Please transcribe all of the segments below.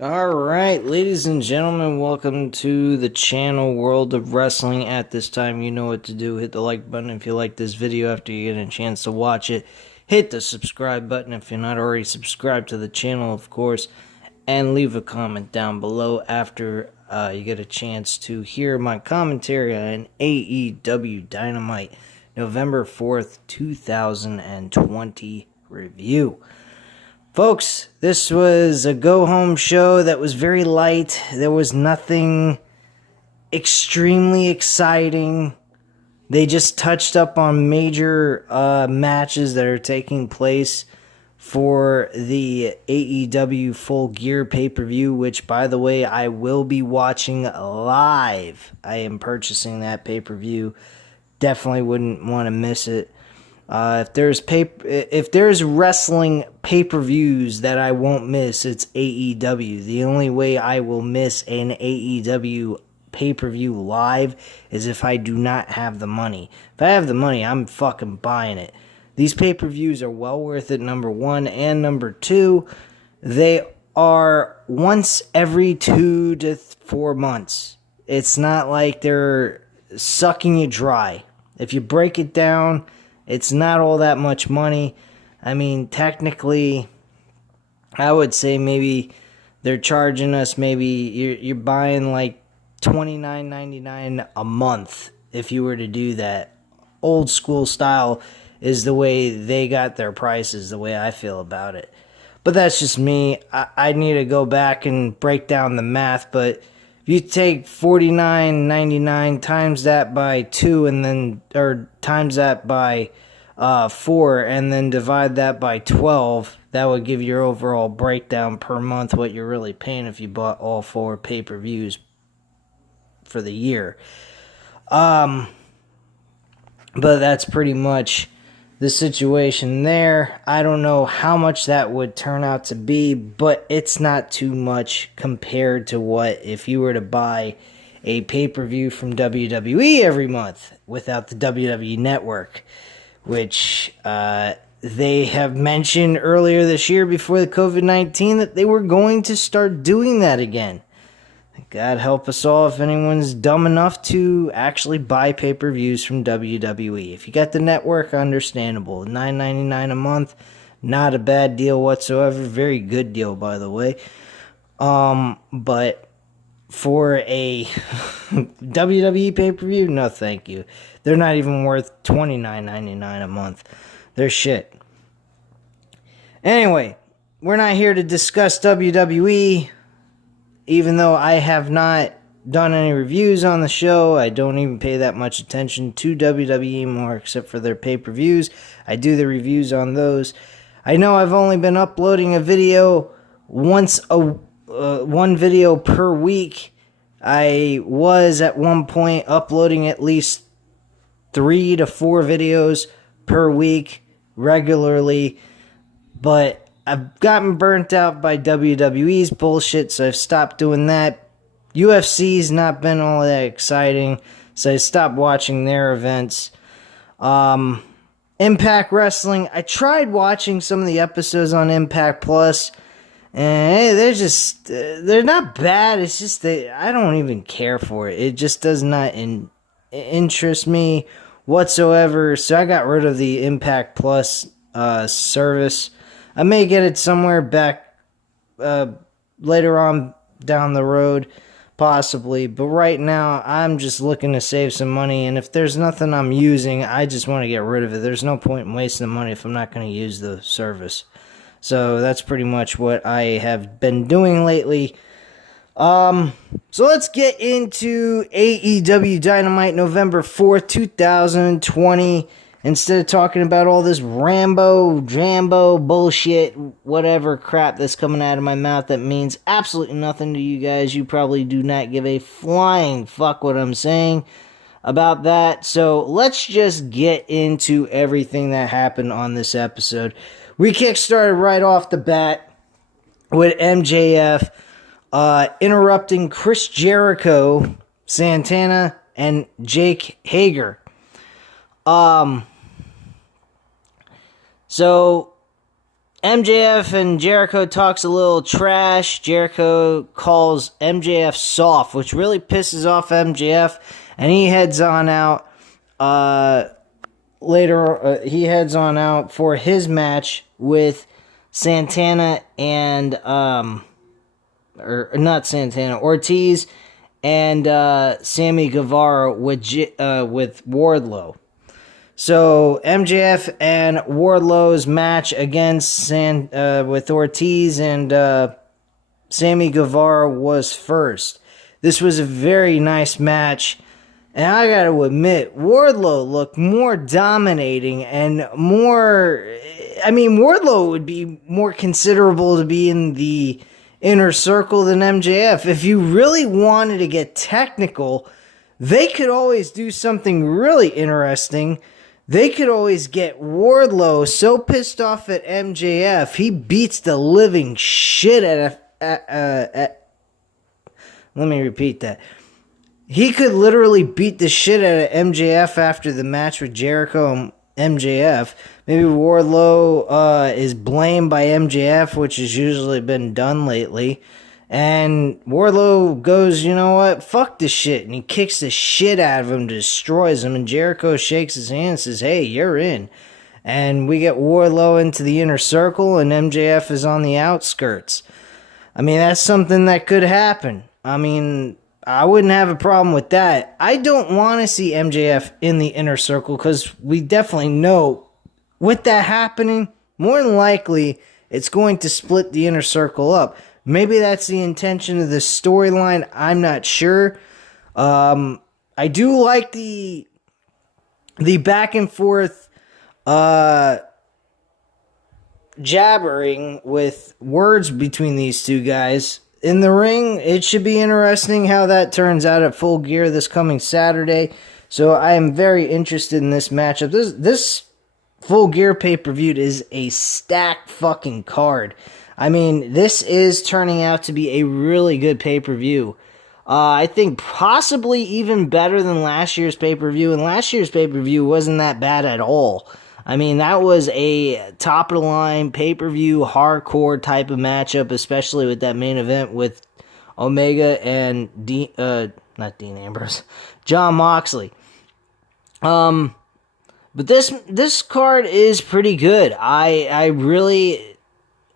Alright, ladies and gentlemen, welcome to the channel World of Wrestling. At this time, you know what to do. Hit the like button if you like this video after you get a chance to watch it. Hit the subscribe button if you're not already subscribed to the channel, of course. And leave a comment down below after you get a chance to hear my commentary on AEW Dynamite November 4th, 2020 review. Folks, this was a go-home show that was very light. There was nothing extremely exciting. They just touched up on major matches that are taking place for the AEW Full Gear pay-per-view, which, by the way, I will be watching live. I am purchasing that pay-per-view. Definitely wouldn't want to miss it. If there's wrestling pay-per-views that I won't miss, it's AEW. The only way I will miss an AEW pay-per-view live is if I do not have the money. If I have the money, I'm fucking buying it. These pay-per-views are well worth it, number one, and number two, they are once every 2 to 4 months. It's not like they're sucking you dry. If you break it down, it's not all that much money. I mean, technically, I would say maybe they're charging us, maybe you're buying like $29.99 a month if you were to do that. Old school style is the way they got their prices, the way I feel about it. But that's just me. I need to go back and break down the math, but if you take $49.99 times that by 2 and then, or times that by 4 and then divide that by 12, that would give your overall breakdown per month what you're really paying if you bought all 4 pay-per-views for the year. But that's pretty much the situation there. I don't know how much that would turn out to be, but it's not too much compared to what if you were to buy a pay-per-view from WWE every month without the WWE Network, which they have mentioned earlier this year before the COVID-19 that they were going to start doing that again. God help us all if anyone's dumb enough to actually buy pay-per-views from WWE. If you got the network, understandable. $9.99 a month, not a bad deal whatsoever. Very good deal, by the way. But for a WWE pay-per-view, no thank you. They're not even worth $29.99 a month. They're shit. Anyway, we're not here to discuss WWE. Even though I have not done any reviews on the show, I don't even pay that much attention to WWE more except for their pay-per-views. I do the reviews on those. I know I've only been uploading a video one video per week. I was at one point uploading at least 3 to 4 videos per week regularly, but I've gotten burnt out by WWE's bullshit, so I've stopped doing that. UFC's not been all that exciting, so I stopped watching their events. Impact Wrestling, I tried watching some of the episodes on Impact Plus, and they're not bad, it's just I don't even care for it. It just does not interest me whatsoever, so I got rid of the Impact Plus service. I may get it somewhere back later on down the road, possibly. But right now, I'm just looking to save some money. And if there's nothing I'm using, I just want to get rid of it. There's no point in wasting the money if I'm not going to use the service. So that's pretty much what I have been doing lately. So let's get into AEW Dynamite November 4th, 2020. Instead of talking about all this Jambo bullshit, whatever crap that's coming out of my mouth that means absolutely nothing to you guys. You probably do not give a flying fuck what I'm saying about that. So let's just get into everything that happened on this episode. We kickstarted right off the bat with MJF interrupting Chris Jericho, Santana, and Jake Hager. So MJF and Jericho talks a little trash. Jericho calls MJF soft, which really pisses off MJF, and he heads on out. He heads on out for his match with Santana and or not Santana, Ortiz and Sammy Guevara with Wardlow. So MJF and Wardlow's match against with Ortiz and Sammy Guevara was first. This was a very nice match, and I gotta admit, Wardlow looked more dominating and more. I mean, Wardlow would be more considerable to be in the inner circle than MJF. If you really wanted to get technical, they could always do something really interesting. They could always get Wardlow so pissed off at MJF, he beats the living shit let me repeat that. He could literally beat the shit out of MJF after the match with Jericho and MJF. Maybe Wardlow is blamed by MJF, which has usually been done lately. And Wardlow goes, you know what, fuck this shit. And he kicks the shit out of him, destroys him. And Jericho shakes his hand and says, hey, you're in. And we get Wardlow into the inner circle, and MJF is on the outskirts. I mean, that's something that could happen. I mean, I wouldn't have a problem with that. I don't want to see MJF in the inner circle because we definitely know with that happening, more than likely, it's going to split the inner circle up. Maybe that's the intention of the storyline. I'm not sure. I do like the back and forth jabbering with words between these two guys. In the ring, it should be interesting how that turns out at Full Gear this coming Saturday. So I am very interested in this matchup. This Full Gear pay-per-view is a stacked fucking card. I mean, this is turning out to be a really good pay-per-view. I think possibly even better than last year's pay-per-view, and last year's pay-per-view wasn't that bad at all. I mean, that was a top-of-the-line pay-per-view hardcore type of matchup, especially with that main event with Omega and not Dean Ambrose, John Moxley. But this card is pretty good. I really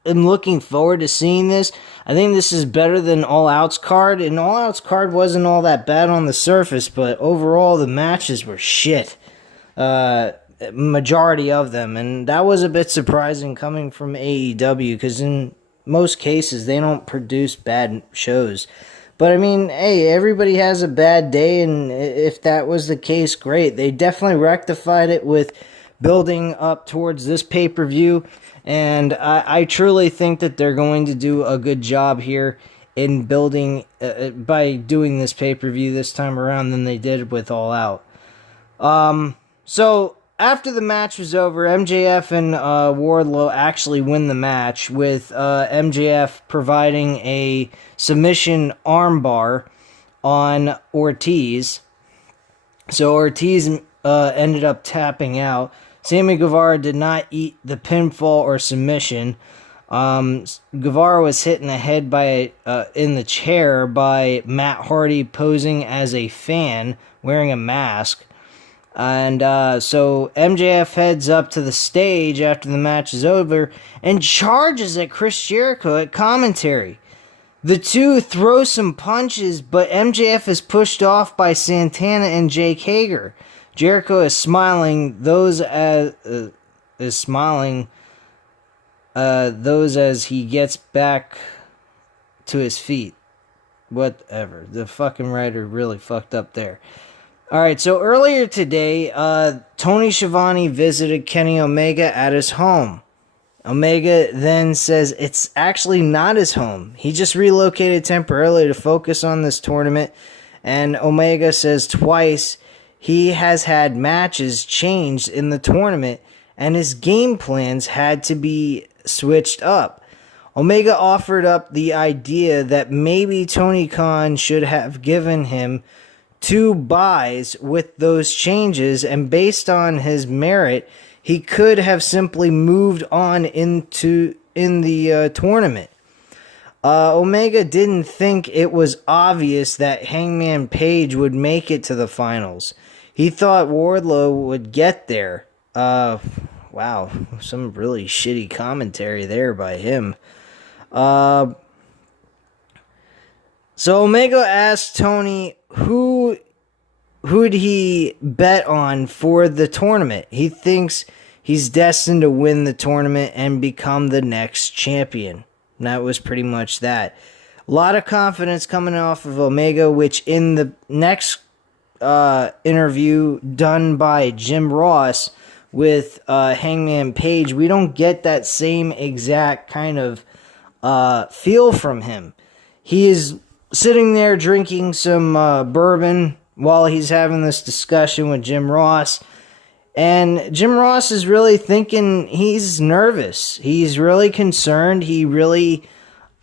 am looking forward to seeing this. I think this is better than All Out's card, and All Out's card wasn't all that bad on the surface, but overall the matches were shit. Majority of them, and that was a bit surprising coming from AEW, because in most cases they don't produce bad shows. But I mean, hey, everybody has a bad day, and if that was the case, great. They definitely rectified it with building up towards this pay-per-view, and I truly think that they're going to do a good job here in building by doing this pay-per-view this time around than they did with All Out. So after the match was over, MJF and Wardlow actually win the match, with MJF providing a submission armbar on Ortiz. So Ortiz ended up tapping out. Sammy Guevara did not eat the pinfall or submission. Guevara was hit in the head in the chair by Matt Hardy posing as a fan wearing a mask. And so MJF heads up to the stage after the match is over and charges at Chris Jericho at commentary. The two throw some punches, but MJF is pushed off by Santana and Jake Hager. Jericho is smiling. Those as he gets back to his feet. Whatever. The fucking writer really fucked up there. Alright, so earlier today, Tony Schiavone visited Kenny Omega at his home. Omega then says it's actually not his home. He just relocated temporarily to focus on this tournament. And Omega says twice he has had matches changed in the tournament, and his game plans had to be switched up. Omega offered up the idea that maybe Tony Khan should have given him 2 buys with those changes, and based on his merit, he could have simply moved on in the tournament. Omega didn't think it was obvious that Hangman Page would make it to the finals. He thought Wardlow would get there. Wow, some really shitty commentary there by him. So Omega asked Tony who'd he bet on for the tournament. He thinks he's destined to win the tournament and become the next champion. And that was pretty much that. A lot of confidence coming off of Omega, which in the next interview done by Jim Ross with Hangman Page, we don't get that same exact kind of feel from him. He is sitting there drinking some bourbon while he's having this discussion with Jim Ross. And Jim Ross is really thinking he's nervous. He's really concerned. He really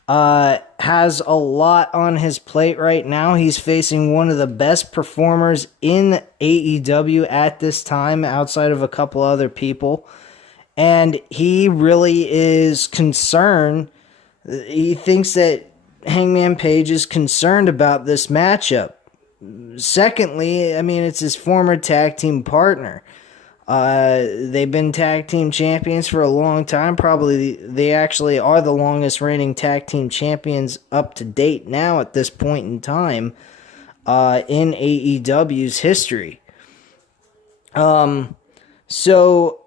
has a lot on his plate right now. He's facing one of the best performers in AEW at this time, outside of a couple other people. And he really is concerned. He thinks that Hangman Page is concerned about this matchup. Secondly, I mean, it's his former tag team partner. They've been tag team champions for a long time. Probably they actually are the longest reigning tag team champions up to date now at this point in time in AEW's history. So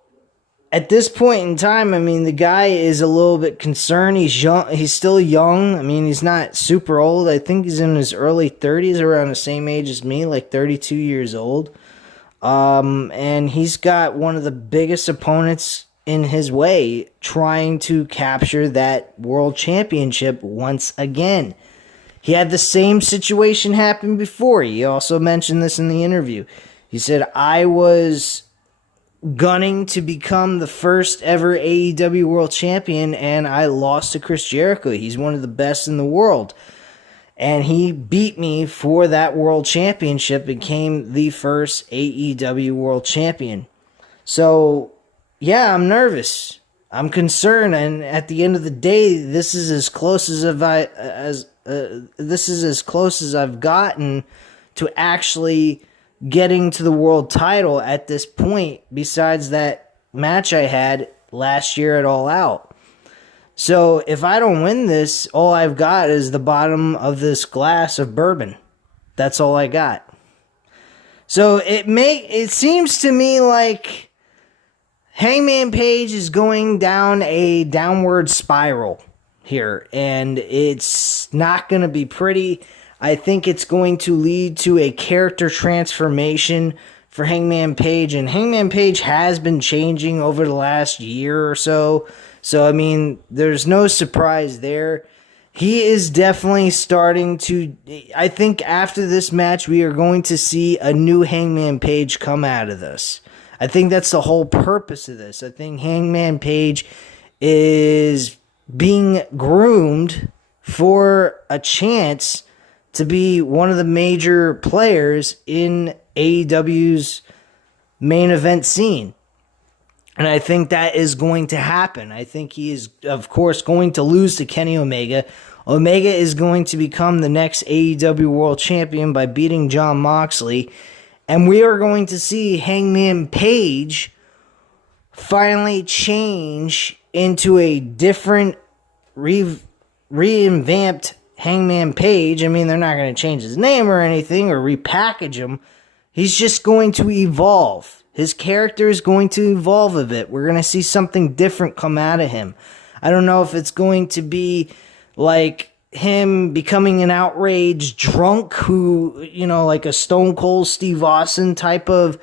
at this point in time, I mean, the guy is a little bit concerned. He's young. He's still young. I mean, he's not super old. I think he's in his early 30s, around the same age as me, like 32 years old. And he's got one of the biggest opponents in his way trying to capture that world championship once again. He had the same situation happen before. He also mentioned this in the interview. He said, I was gunning to become the first ever AEW world champion, and I lost to Chris Jericho. He's one of the best in the world. And he beat me for that world championship, became the first AEW world champion. So, yeah, I'm nervous. I'm concerned, and at the end of the day, this is as close as I've gotten to actually getting to the world title at this point, besides that match I had last year at All Out. So if I don't win this, all I've got is the bottom of this glass of bourbon. That's all I got. So it seems to me like Hangman Page is going down a downward spiral here, and it's not going to be pretty. I think it's going to lead to a character transformation for Hangman Page, and Hangman Page has been changing over the last year or so. So, I mean, there's no surprise there. He is definitely starting to... I think after this match, we are going to see a new Hangman Page come out of this. I think that's the whole purpose of this. I think Hangman Page is being groomed for a chance to be one of the major players in AEW's main event scene. And I think that is going to happen. I think he is, of course, going to lose to Kenny Omega. Omega is going to become the next AEW World Champion by beating Jon Moxley. And we are going to see Hangman Page finally change into a different, revamped Hangman Page. I mean, they're not going to change his name or anything or repackage him. He's just going to evolve. His character is going to evolve a bit. We're going to see something different come out of him. I don't know if it's going to be like him becoming an outraged drunk who, you know, like a Stone Cold Steve Austin type of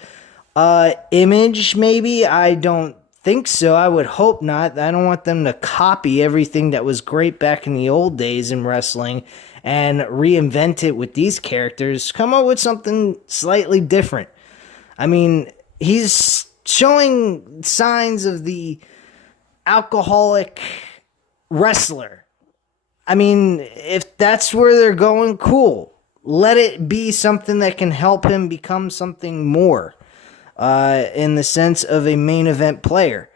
image, maybe. I don't think so. I would hope not. I don't want them to copy everything that was great back in the old days in wrestling and reinvent it with these characters. Come up with something slightly different. I mean, he's showing signs of the alcoholic wrestler. I mean, if that's where they're going, cool. Let it be something that can help him become something more. in the sense of a main event player.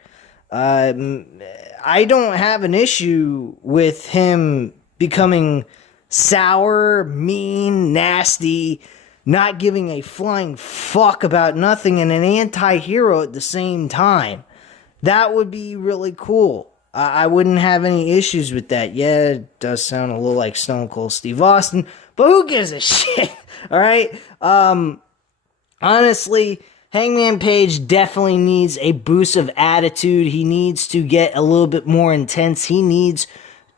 I don't have an issue with him becoming sour, mean, nasty, not giving a flying fuck about nothing, and an anti-hero at the same time. That would be really cool. I wouldn't have any issues with that. Yeah, it does sound a little like Stone Cold Steve Austin, but who gives a shit? All right? Honestly, Hangman Page definitely needs a boost of attitude. He needs to get a little bit more intense. He needs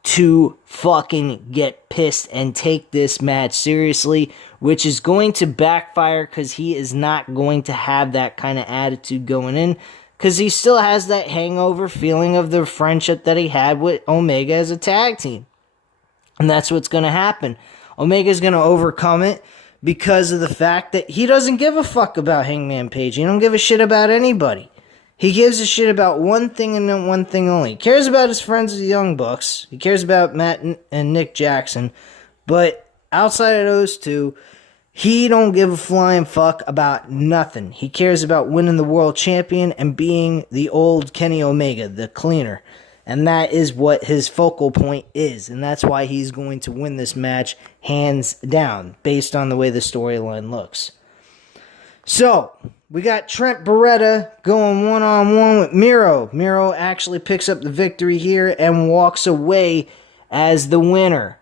to fucking get pissed and take this match seriously, which is going to backfire because he is not going to have that kind of attitude going in, because he still has that hangover feeling of the friendship that he had with Omega as a tag team. And that's what's going to happen. Omega's going to overcome it because of the fact that he doesn't give a fuck about Hangman Page. He don't give a shit about anybody. He gives a shit about one thing and then one thing only. He cares about his friends, the Young Bucks. He cares about Matt and Nick Jackson. But outside of those two, he don't give a flying fuck about nothing. He cares about winning the world champion and being the old Kenny Omega, the cleaner. And that is what his focal point is. And that's why he's going to win this match hands down, based on the way the storyline looks. So, we got Trent Beretta going one-on-one with Miro. Miro actually picks up the victory here and walks away as the winner.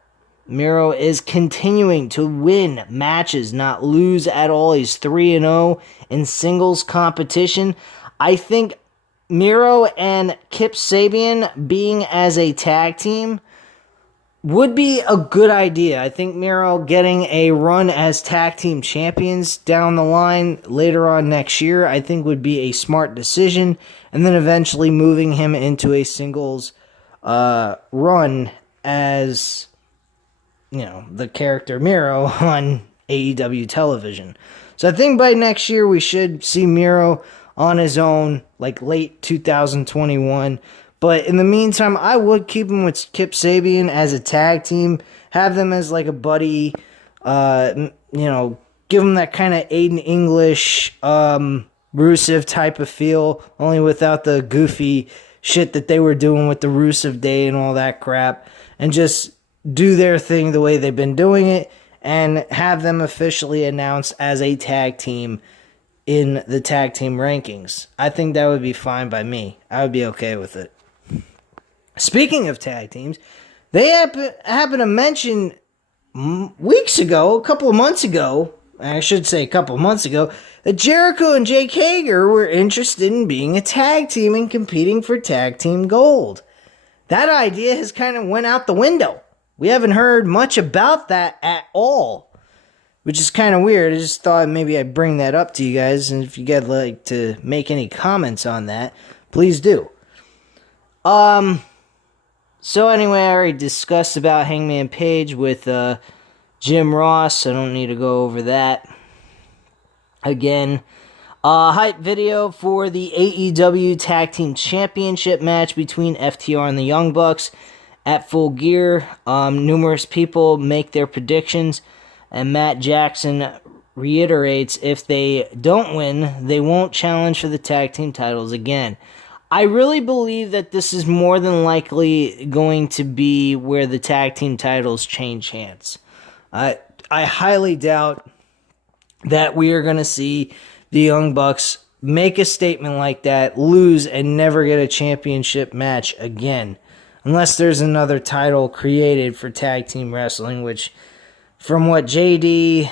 Miro is continuing to win matches, not lose at all. He's 3-0 in singles competition. I think Miro and Kip Sabian being as a tag team would be a good idea. I think Miro getting a run as tag team champions down the line later on next year, I think would be a smart decision. And then eventually moving him into a singles run as, you know, the character Miro on AEW television. So I think by next year we should see Miro on his own, like late 2021. But in the meantime, I would keep him with Kip Sabian as a tag team. Have them as like a buddy. You know, give them that kind of Aiden English, Rusev type of feel. Only without the goofy shit that they were doing with the Rusev Day and all that crap. And just do their thing the way they've been doing it. And have them officially announced as a tag team in the tag team rankings. I think that would be fine by me. I would be okay with it. Speaking of tag teams, they happen to mention weeks ago, a couple of months ago, I should say a couple of months ago, that Jericho and Jake Hager were interested in being a tag team and competing for tag team gold. That idea has kind of went out the window. We haven't heard much about that at all, which is kind of weird. I just thought maybe I'd bring that up to you guys, and if you guys like to make any comments on that, please do. So anyway, I already discussed about Hangman Page with Jim Ross. I don't need to go over that again. Hype video for the AEW Tag Team Championship match between FTR and the Young Bucks at Full Gear. Numerous people make their predictions, and Matt Jackson reiterates if they don't win, they won't challenge for the tag team titles again. I really believe that this is more than likely going to be where the tag team titles change hands. I highly doubt that we are going to see the Young Bucks make a statement like that, lose, and never get a championship match again. Unless there's another title created for tag team wrestling, which, from what JD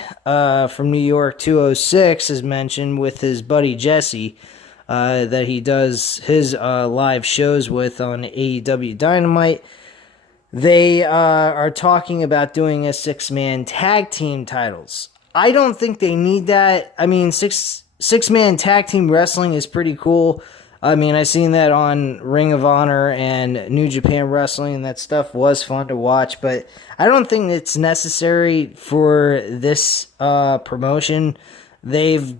from New York 206 has mentioned with his buddy Jesse, that he does his live shows with on AEW Dynamite, they are talking about doing a 6-man tag team titles. I don't think they need that. I mean, six-man tag team wrestling is pretty cool. I mean, I seen that on Ring of Honor and New Japan Wrestling, and that stuff was fun to watch, but I don't think it's necessary for this promotion. They've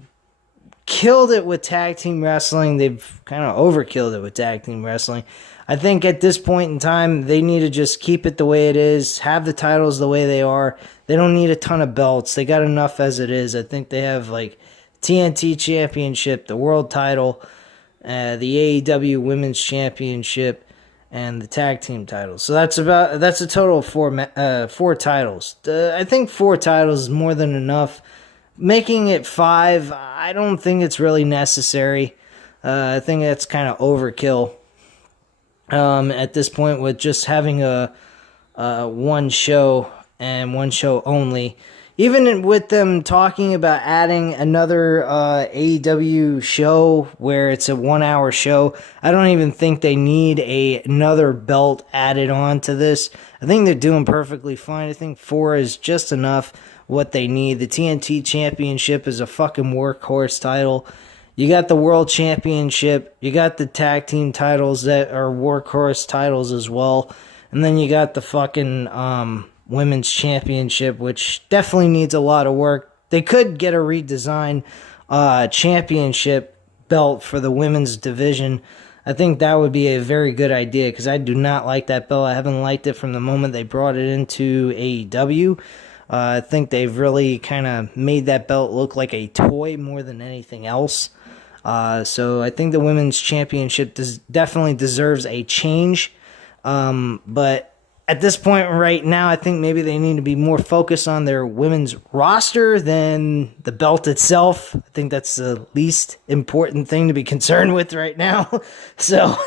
killed it with tag team wrestling. They've kind of overkilled it with tag team wrestling. I think at this point in time, they need to just keep it the way it is, have the titles the way they are. They don't need a ton of belts. They got enough as it is. I think they have like TNT Championship, the World Title, the AEW Women's Championship, and the Tag Team titles. So that's a total of four titles. I think 4 titles is more than enough. Making it 5, I don't think it's really necessary. I think that's kind of overkill at this point with just having a one show and one show only. Even with them talking about adding another AEW show where it's a 1-hour show, I don't even think they need another belt added on to this. I think they're doing perfectly fine. I think 4 is just enough what they need. The TNT Championship is a fucking workhorse title. You got the World Championship. You got the Tag Team titles that are workhorse titles as well. And then you got the fucking Women's Championship, which definitely needs a lot of work. They could get a redesigned championship belt for the women's division. I think that would be a very good idea because I do not like that belt. I haven't liked it from the moment they brought it into AEW. I think they've really kind of made that belt look like a toy more than anything else. So I think the Women's Championship definitely deserves a change. But at this point right now, I think maybe they need to be more focused on their women's roster than the belt itself. I think that's the least important thing to be concerned with right now. So,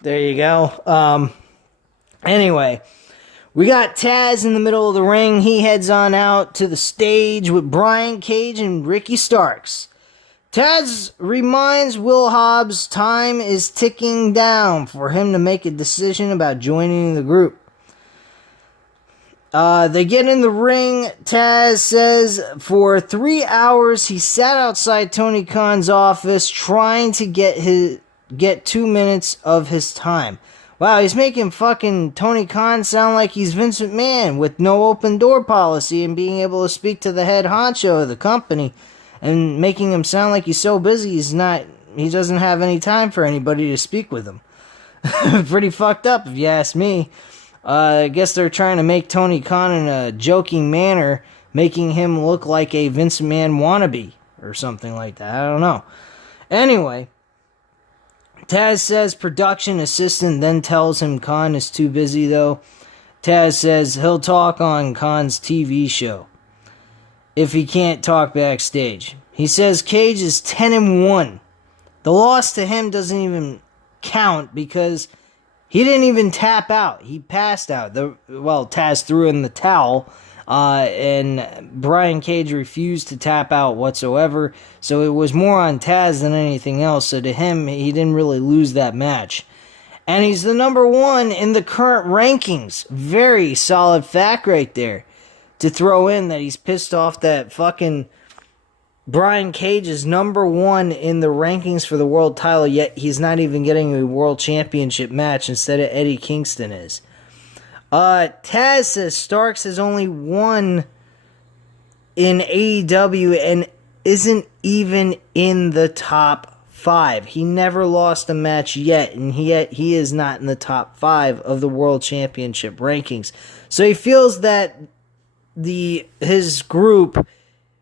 there you go. Anyway, we got Taz in the middle of the ring. He heads on out to the stage with Brian Cage and Ricky Starks. Taz reminds Will Hobbs time is ticking down for him to make a decision about joining the group. They get in the ring. Taz says for 3 hours he sat outside Tony Khan's office trying to get 2 minutes of his time. Wow, he's making fucking Tony Khan sound like he's Vince McMahon with no open door policy and being able to speak to the head honcho of the company and making him sound like he's so busy he doesn't have any time for anybody to speak with him. Pretty fucked up if you ask me. I guess they're trying to make Tony Khan in a joking manner, making him look like a Vince McMahon wannabe or something like that. I don't know. Anyway, Taz says production assistant then tells him Khan is too busy though. Taz says he'll talk on Khan's TV show if he can't talk backstage. He says Cage is 10-1. The loss to him doesn't even count because he didn't even tap out. He passed out. Taz threw in the towel, and Brian Cage refused to tap out whatsoever. So it was more on Taz than anything else. So to him, he didn't really lose that match. And he's the number 1 in the current rankings. Very solid fact right there. To throw in that he's pissed off that fucking Brian Cage is number 1 in the rankings for the world title, yet he's not even getting a world championship match instead of Eddie Kingston is. Taz says Starks has only won in AEW and isn't even in the top 5. He never lost a match yet, and he is not in the top 5 of the world championship rankings. So he feels that his group,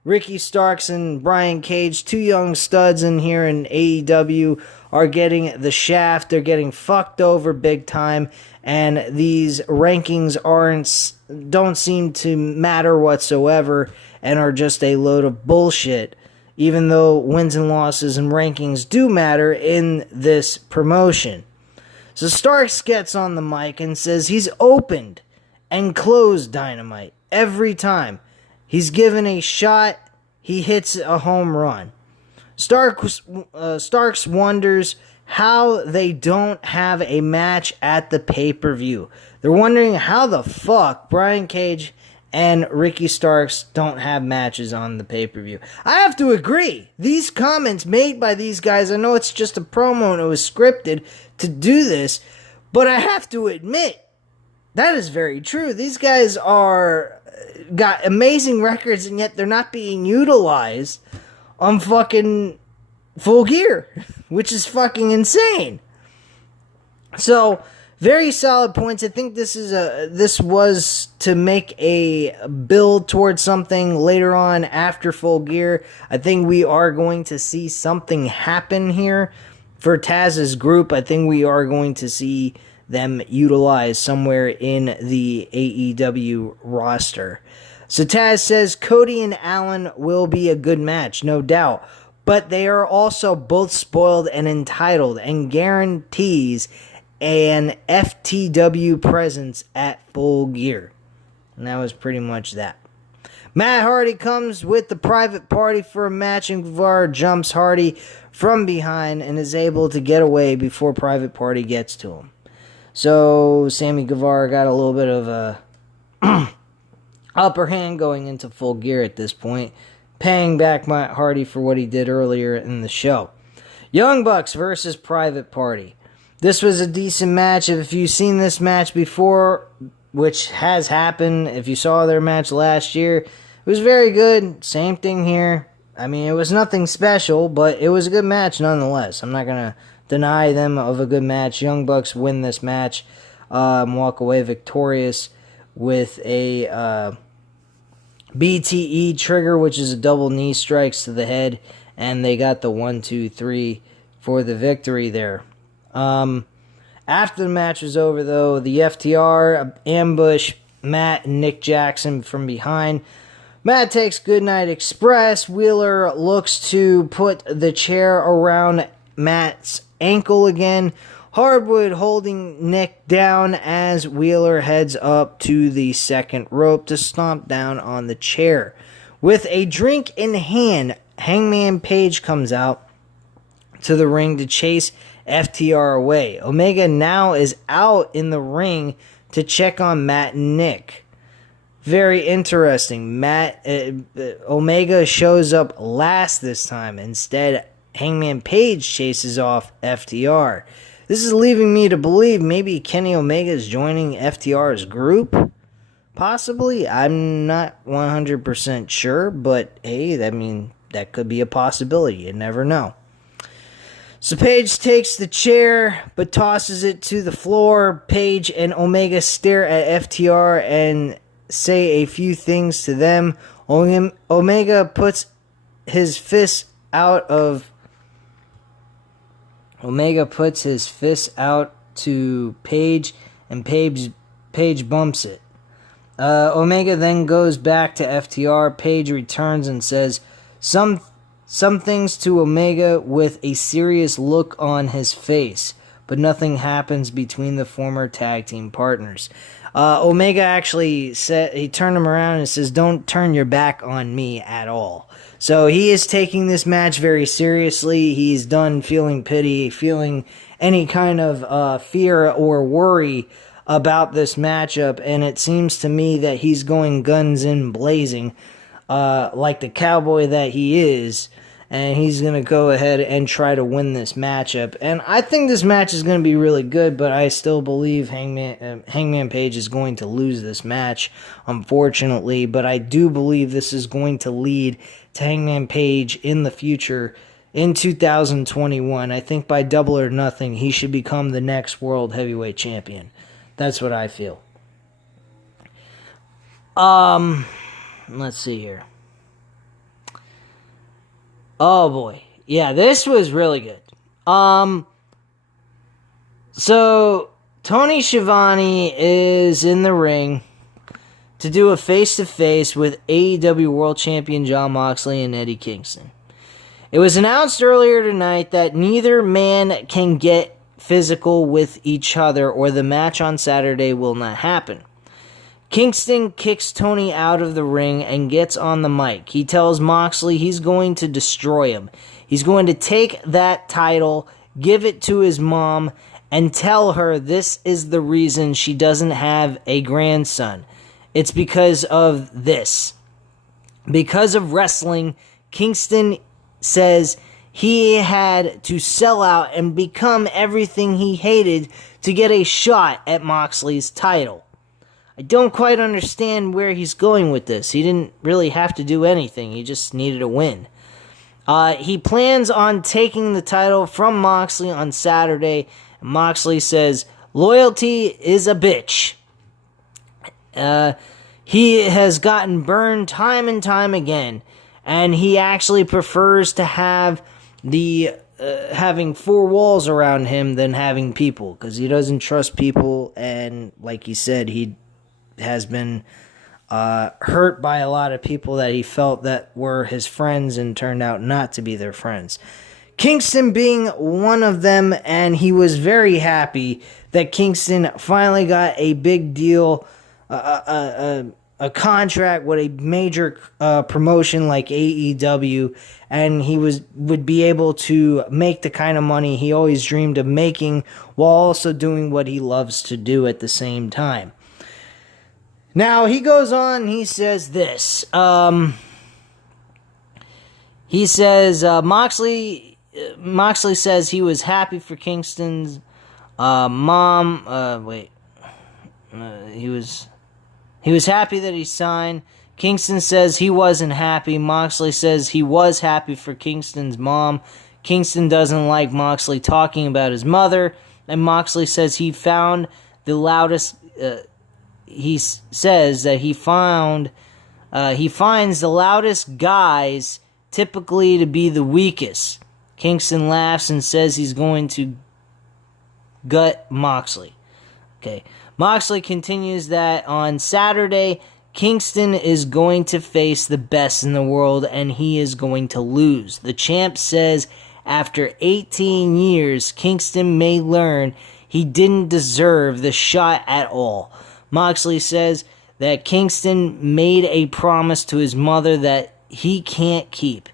Ricky Starks and Brian Cage, 2 young studs in here in AEW, are getting the shaft. They're getting fucked over big time, and these rankings don't seem to matter whatsoever and are just a load of bullshit, even though wins and losses and rankings do matter in this promotion. So Starks gets on the mic and says he's opened and closed Dynamite every time. He's given a shot, he hits a home run. Starks wonders how they don't have a match at the pay-per-view. They're wondering how the fuck Brian Cage and Ricky Starks don't have matches on the pay-per-view. I have to agree. These comments made by these guys, I know it's just a promo and it was scripted to do this, but I have to admit, that is very true. These guys got amazing records, and yet they're not being utilized on fucking Full Gear, which is fucking insane. So Very solid points. I think this was to make a build towards something later on after Full Gear. I think we are going to see something happen here for Taz's group. I think we are going to see them utilized somewhere in the AEW roster. So Taz says Cody and Allen will be a good match, no doubt. But they are also both spoiled and entitled, and guarantees an FTW presence at Full Gear. And that was pretty much that. Matt Hardy comes with the Private Party for a match, and Guevara jumps Hardy from behind and is able to get away before Private Party gets to him. So Sammy Guevara got a little bit of a upper hand going into Full Gear at this point, paying back Matt Hardy for what he did earlier in the show. Young Bucks versus Private Party. This was a decent match. If you've seen this match before, which has happened, if you saw their match last year, it was very good. Same thing here. I mean, it was nothing special, but it was a good match nonetheless. I'm not going to deny them of a good match. Young Bucks win this match, walk away victorious with a BTE trigger, which is a double knee strikes to the head, and they got the 1, 2, 3 for the victory there. After the match was over, though, the FTR ambush Matt and Nick Jackson from behind. Matt takes Goodnight Express. Wheeler looks to put the chair around Matt's ankle again. Hardwood holding Nick down as Wheeler heads up to the second rope to stomp down on the chair. With a drink in hand, Hangman Page comes out to the ring to chase FTR away. Omega now is out in the ring to check on Matt and Nick. Very interesting. Omega shows up last this time. Instead, Hangman Page chases off FTR. This is leaving me to believe maybe Kenny Omega is joining FTR's group. Possibly. I'm not 100% sure, but hey, that could be a possibility. You never know. So Page takes the chair, but tosses it to the floor. Page and Omega stare at FTR and say a few things to them. Omega puts his fist out to Page, and Page bumps it. Omega then goes back to FTR. Page returns and says some things to Omega with a serious look on his face, but nothing happens between the former tag team partners. Omega actually said, he turned him around and says, "Don't turn your back on me at all." So he is taking this match very seriously. He's done feeling pity, feeling any kind of fear or worry about this matchup, and it seems to me that he's going guns in blazing, like the cowboy that he is, and he's going to go ahead and try to win this matchup. And I think this match is going to be really good, but I still believe Hangman Page is going to lose this match, unfortunately. But I do believe this is going to lead to Hangman Page in the future in 2021. I think by Double or Nothing, he should become the next World Heavyweight Champion. That's what I feel. Let's see here. Oh boy. Yeah, this was really good. So Tony Schiavone is in the ring to do a face-to-face with AEW World Champion Jon Moxley and Eddie Kingston. It was announced earlier tonight that neither man can get physical with each other, or the match on Saturday will not happen. Kingston kicks Tony out of the ring and gets on the mic. He tells Moxley he's going to destroy him. He's going to take that title, give it to his mom, and tell her this is the reason she doesn't have a grandson. It's because of this. Because of wrestling, Kingston says he had to sell out and become everything he hated to get a shot at Moxley's title. I don't quite understand where he's going with this. He didn't really have to do anything. He just needed a win. He plans on taking the title from Moxley on Saturday. Moxley says, Loyalty is a bitch. He has gotten burned time and time again, and he actually prefers to have having four walls around him than having people, because he doesn't trust people, and like he said, he has been hurt by a lot of people that he felt that were his friends and turned out not to be their friends. Kingston being one of them, and he was very happy that Kingston finally got a big deal, a contract with a major promotion like AEW, and he would be able to make the kind of money he always dreamed of making while also doing what he loves to do at the same time. Now, he goes on and he says this. He says, Moxley says he was happy for Kingston's mom. He was happy that he signed. Kingston says he wasn't happy. Moxley says he was happy for Kingston's mom. Kingston doesn't like Moxley talking about his mother. And Moxley says he found the loudest... he says that he finds the loudest guys typically to be the weakest. Kingston laughs and says he's going to gut Moxley. Okay. Moxley continues that on Saturday, Kingston is going to face the best in the world, and he is going to lose. The champ says after 18 years, Kingston may learn he didn't deserve the shot at all. Moxley says that Kingston made a promise to his mother that he can't keep.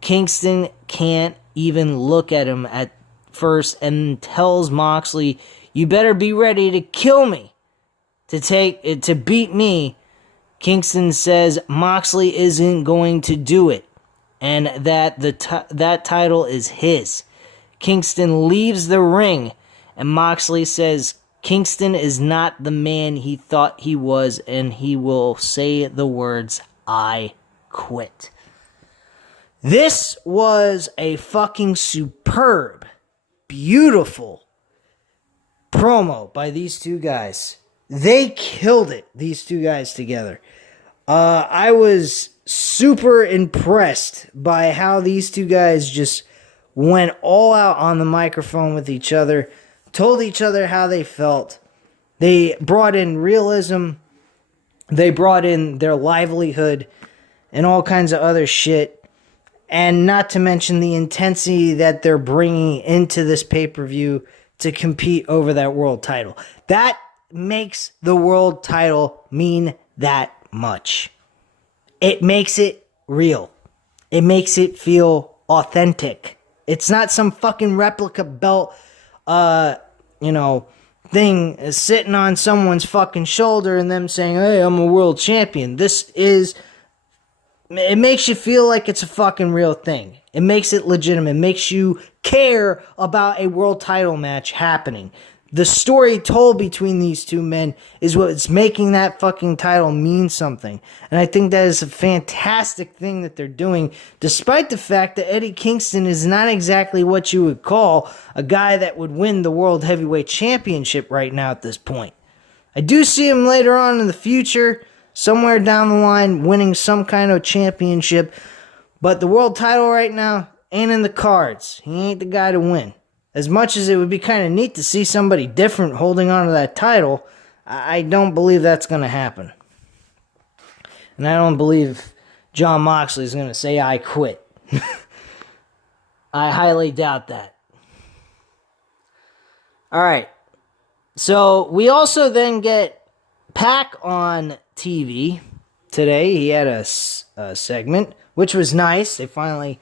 Kingston can't even look at him at first and tells Moxley, "You better be ready to kill me to beat me." Kingston says Moxley isn't going to do it, and that that title is his. Kingston leaves the ring, and Moxley says Kingston is not the man he thought he was, and he will say the words, "I quit." This was a fucking superb, beautiful promo by these two guys. They killed it, these two guys together. I was super impressed by how these two guys just went all out on the microphone with each other, told each other how they felt. They brought in realism. They brought in their livelihood and all kinds of other shit. And not to mention the intensity that they're bringing into this pay-per-view to compete over that world title. That makes the world title mean that much. It makes it real. It makes it feel authentic. It's not some fucking replica belt, thing sitting on someone's fucking shoulder and them saying, "Hey, I'm a world champion." It makes you feel like it's a fucking real thing. It makes it legitimate. It makes you care about a world title match happening. The story told between these two men is what's making that fucking title mean something. And I think that is a fantastic thing that they're doing, despite the fact that Eddie Kingston is not exactly what you would call a guy that would win the World Heavyweight Championship right now at this point. I do see him later on in the future, somewhere down the line, winning some kind of championship. But the world title right now ain't in the cards. He ain't the guy to win. As much as it would be kind of neat to see somebody different holding on to that title, I don't believe that's going to happen. And I don't believe Jon Moxley is going to say, "I quit." I highly doubt that. Alright. So, we also then get Pac on TV today. He had a segment, which was nice. They finally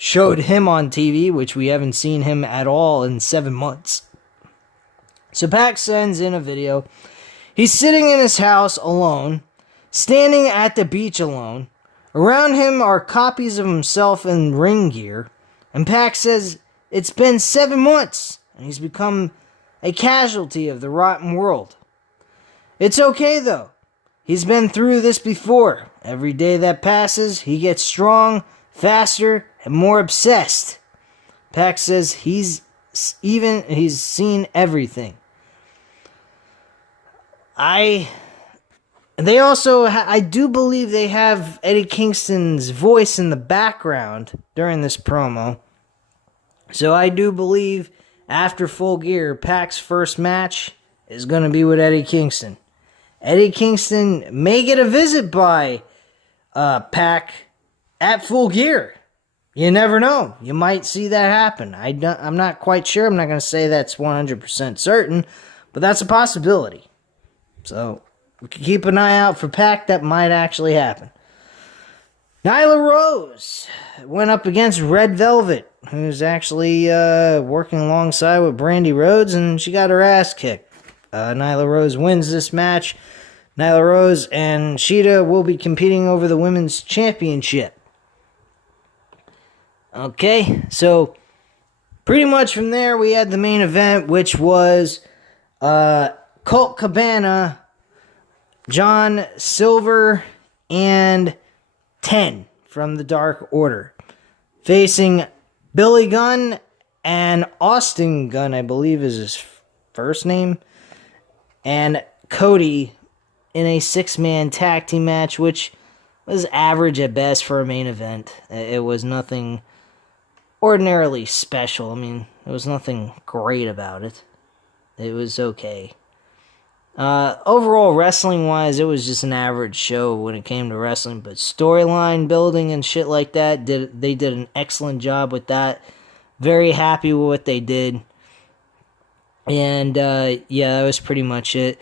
showed him on TV, which we haven't seen him at all in 7 months. So Pac sends in a video. He's sitting in his house alone, standing at the beach alone. Around him are copies of himself in ring gear. And Pac says it's been 7 months, and he's become a casualty of the rotten world. It's okay, though. He's been through this before. Every day that passes, he gets strong, faster, and more obsessed. Pac says he's seen everything. They also, I do believe they have Eddie Kingston's voice in the background during this promo. So I do believe after Full Gear, Pac's first match is going to be with Eddie Kingston. Eddie Kingston may get a visit by Pac at Full Gear. You never know. You might see that happen. I'm not quite sure. I'm not going to say that's 100% certain, but that's a possibility. So we can keep an eye out for Pac. That might actually happen. Nyla Rose went up against Red Velvet, who's actually working alongside with Brandy Rhodes, and she got her ass kicked. Nyla Rose wins this match. Nyla Rose and Shida will be competing over the Women's Championship. Okay, so pretty much from there we had the main event, which was Colt Cabana, John Silver, and 10 from the Dark Order, facing Billy Gunn and Austin Gunn, I believe is his first name, and Cody in a 6-man tag team match, which was average at best for a main event. It was nothing ordinarily special. I mean, there was nothing great about it. It was okay. Overall, wrestling-wise, it was just an average show when it came to wrestling, but storyline building and shit like that, they did an excellent job with that. Very happy with what they did. And, yeah, that was pretty much it.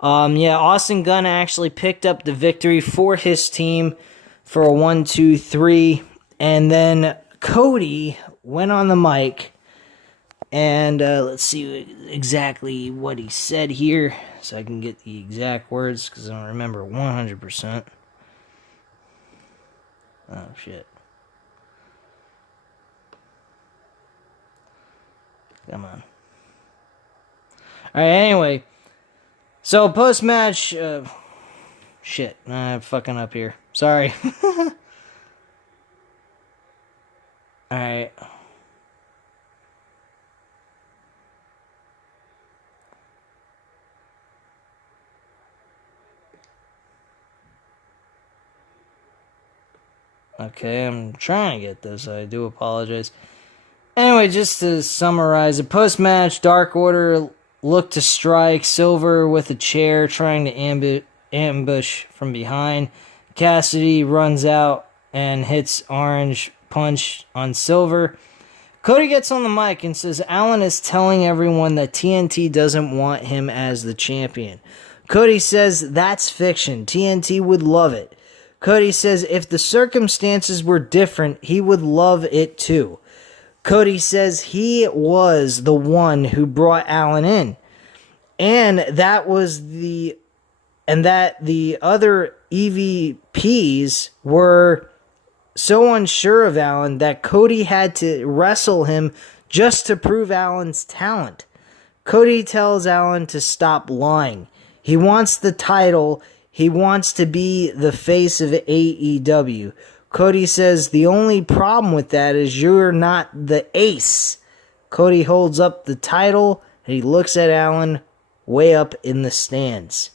Austin Gunn actually picked up the victory for his team for a 1-2-3, and then Cody went on the mic, and let's see exactly what he said here, so I can get the exact words, because I don't remember 100%. Oh, shit. Come on. Alright, anyway. So, post-match... shit, I'm fucking up here. Sorry. Alright. Okay, I'm trying to get this. I do apologize. Anyway, just to summarize, the post-match, Dark Order looked to strike Silver with a chair, trying to ambush from behind. Cassidy runs out and hits Orange Punch on Silver. Cody gets on the mic and says Allen is telling everyone that TNT doesn't want him as the champion. Cody says that's fiction. TNT would love it. Cody says if the circumstances were different, he would love it too. Cody says he was the one who brought Allen in. And that the other EVPs were so unsure of Allen that Cody had to wrestle him just to prove Allen's talent. Cody tells Allen to stop lying. He wants the title. He wants to be the face of AEW. Cody says the only problem with that is you're not the ace. Cody holds up the title and he looks at Allen way up in the stands.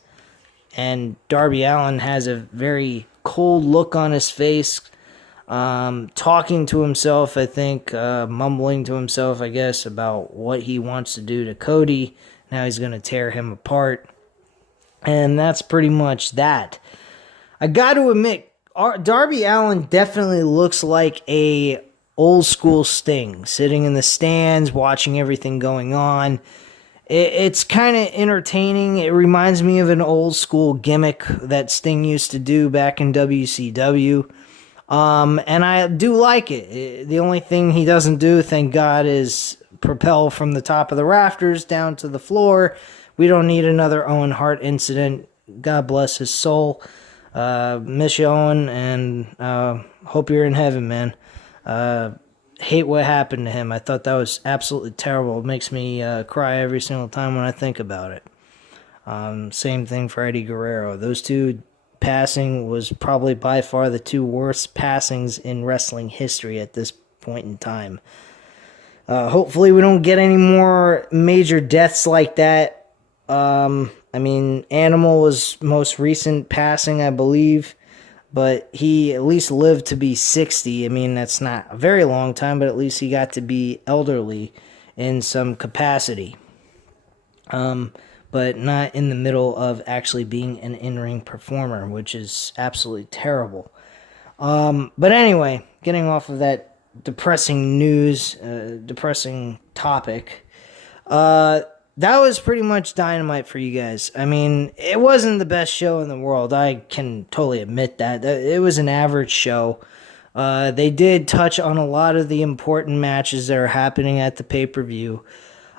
And Darby Allin has a very cold look on his face, talking to himself, I think, mumbling to himself, I guess, about what he wants to do to Cody. Now he's going to tear him apart. And that's pretty much that. I got to admit, Darby Allin definitely looks like a old school Sting, sitting in the stands, watching everything going on. It's kind of entertaining. It reminds me of an old school gimmick that Sting used to do back in WCW. And I do like it. The only thing he doesn't do, thank God, is propel from the top of the rafters down to the floor. We don't need another Owen Hart incident. God bless his soul. Miss you, Owen, and hope you're in heaven, man. Hate what happened to him. I thought that was absolutely terrible. It makes me cry every single time when I think about it. Same thing for Eddie Guerrero. Those two passing was probably by far the two worst passings in wrestling history at this point in time. Hopefully we don't get any more major deaths like that. I mean, Animal was most recent passing, I believe, but he at least lived to be 60. I mean, that's not a very long time, but at least he got to be elderly in some capacity. But not in the middle of actually being an in-ring performer, which is absolutely terrible. But anyway, getting off of that depressing news, depressing topic, that was pretty much Dynamite for you guys. I mean, it wasn't the best show in the world. I can totally admit that. It was an average show. They did touch on a lot of the important matches that are happening at the pay-per-view.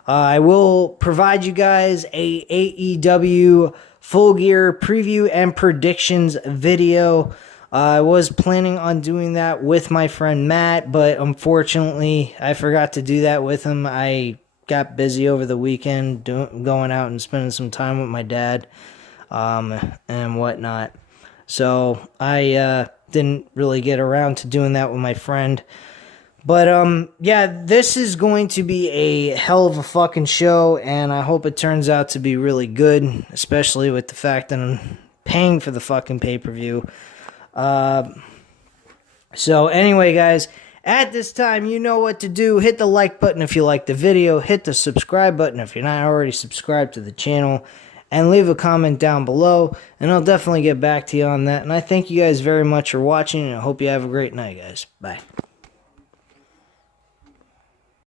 I will provide you guys a AEW Full Gear preview and predictions video. I was planning on doing that with my friend Matt, but unfortunately, I forgot to do that with him. I got busy over the weekend going out and spending some time with my dad and whatnot. So I didn't really get around to doing that with my friend. But yeah, this is going to be a hell of a fucking show, and I hope it turns out to be really good, especially with the fact that I'm paying for the fucking pay-per-view. So anyway, guys, at this time, you know what to do. Hit the like button if you like the video. Hit the subscribe button if you're not already subscribed to the channel. And leave a comment down below, and I'll definitely get back to you on that. And I thank you guys very much for watching, and I hope you have a great night, guys. Bye.